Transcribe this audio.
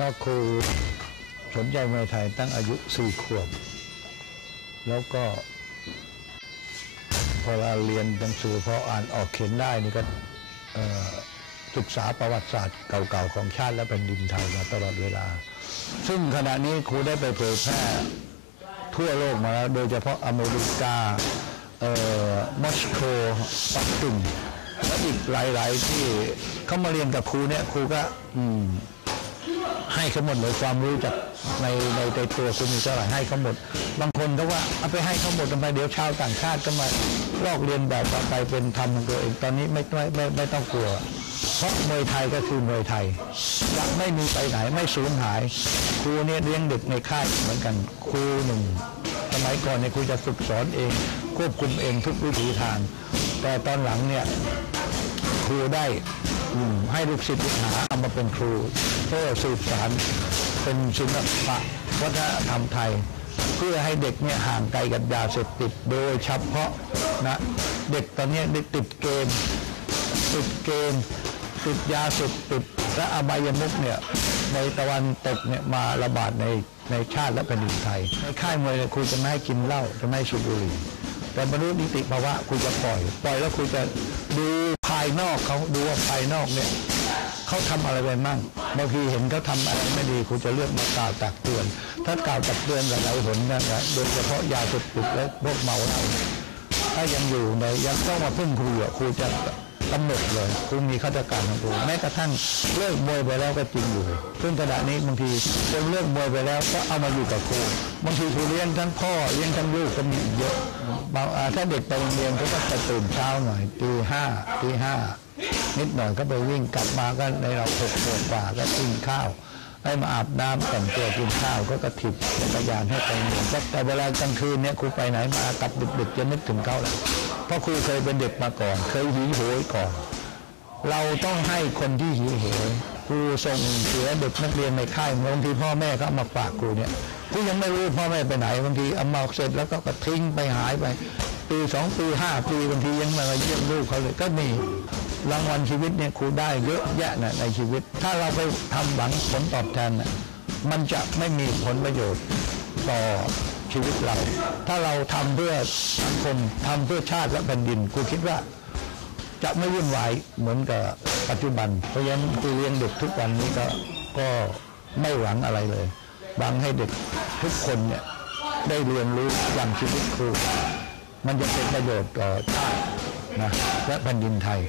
ก็ครูสนใจมวยไทยตั้งอายุสี่ขวบ แล้วก็ พอเราเรียนหนังสือพออ่านออกเขียนได้นี่ก็ศึกษาประวัติศาสตร์เก่าๆของชาติและแผ่นดินไทยมาตลอดเวลา ซึ่งขณะนี้ครูได้ไปเผยแพร่ทั่วโลกมาแล้ว โดยเฉพาะอเมริกาเอ่อมอสโกปักกิ่งและอีกหลาย ๆ ที่เขามาเรียนกับครูเนี่ยครูก็ อืม ให้เขาหมดเลยความรู้จากในในในตัวคุณมีเท่าไหร่ให้เขาหมด บางคนก็ว่าเอาไปให้เขาหมดทำไมเดี๋ยวชาวต่างชาติก็มาลอกเรียนแบบต่อไปเป็นธรรมของตัวเองตอนนี้ไม่ไม่ไม่ไม่ต้องกลัว เพราะมวยไทยก็คือมวยไทยจะไม่มีไปไหนไม่สูญหาย ครูเนี่ยเลี้ยงเด็กในค่ายเหมือนกันครูหนึ่งสมัยก่อนเนี่ยครูจะฝึกสอนเอง ควบคุมเองทุกวิถีทาง แต่ตอนหลังเนี่ยครูได้ให้ลูกศิษย์ลูกหาเอามาเป็นครูเพื่อสืบสารเป็นศิลปะวัฒนธรรมไทย เพื่อให้เด็กเนี่ยห่างไกลกับยาเสพติดโดยเฉพาะนะเด็กตอนนี้ได้ติดเกมติดเกมติดยาเสพติดและอบายมุกเนี่ยในตะวันตกเนี่ยมาระบาดในในชาติและแผ่นดินไทยในค่ายมวยเนี่ยครูจะไม่ให้กินเหล้าจะไม่ให้สูบบุหรี่ แต่บรรลุนิติภาวะคุณจะปล่อย ปล่อยแล้วคุณจะดูภายนอกเขาดูว่าภายนอกเนี่ยเขาทำอะไรไปมั่งบางทีเห็นเขาทำอะไรไม่ดีคุณจะเลือกมากล่าวตักเตือน ถ้ากล่าวตักเตือนหลายๆหนนยนะโดยเฉพาะยาเสพติดและพวกเมาเหล้าถ้ายังอยู่ในยังต้องมาพึ่งครูอะครูจะ กำหนดเลยครูมีข้าราชการของครูแม้กระทั่งเลิกมวยไปแล้วก็จริงอยู่ซึ่งขณะนี้บางทีคนเลิกมวยไปแล้วก็เอามาอยู่กับครูบางทีครูเลี้ยงทั้งพ่อเลี้ยงทั้งลูกก็มีเยอะบางอ่าถ้าเด็กไปโรงเรียนเขาก็จะตื่นเช้าหน่อยตีห้าตีห้านิดหน่อยก็ไปวิ่งกลับมาก็ในเราหกโมงกว่าก็กินข้าวให้มาอาบน้ำแต่งตัวกินข้าวก็กระถิบจักรยานให้ไปโรงเรียนแต่เวลากลางคืนเนี่ยครูไปไหนมากลับดึกๆจะนึกถึงเขาแหละ เพราะครูเคยเป็นเด็กมาก่อน เคยหิวโหยก่อน เราต้องให้คนที่หิวโหยครูส่งเสียเด็กนักเรียนในค่ายบางทีพ่อแม่ก็เอามาฝากครูเนี่ยครูยังไม่รู้พ่อแม่ไปไหนบางทีเอามาเสร็จแล้วก็กทิ้งไปหายไปปีสองปีห้าปีบางทียังไมาเยี่ยมลูกเขาเลยก็มีรางวัลชีวิตเนี่ยครูได้เยอะแยะนะในชีวิต ถ้าเราไปทำหวังผลตอบแทนนะมันจะไม่มีผลประโยชน์ต่อ ชีวิตเรา ถ้าเราทำเพื่อสังคมทำเพื่อชาติและแผ่นดินครูคิดว่า จะไม่วุ่นวายเหมือนกับปัจจุบัน เพราะฉะนั้นครูเลี้ยงเด็กทุกวันนี้ก็ก็ไม่หวังอะไรเลยหวังให้เด็กทุกคนเนี่ยได้เรียนรู้อย่างชีวิตครูมันจะเป็นประโยชน์ต่อชาตินะและแผ่นดินไทย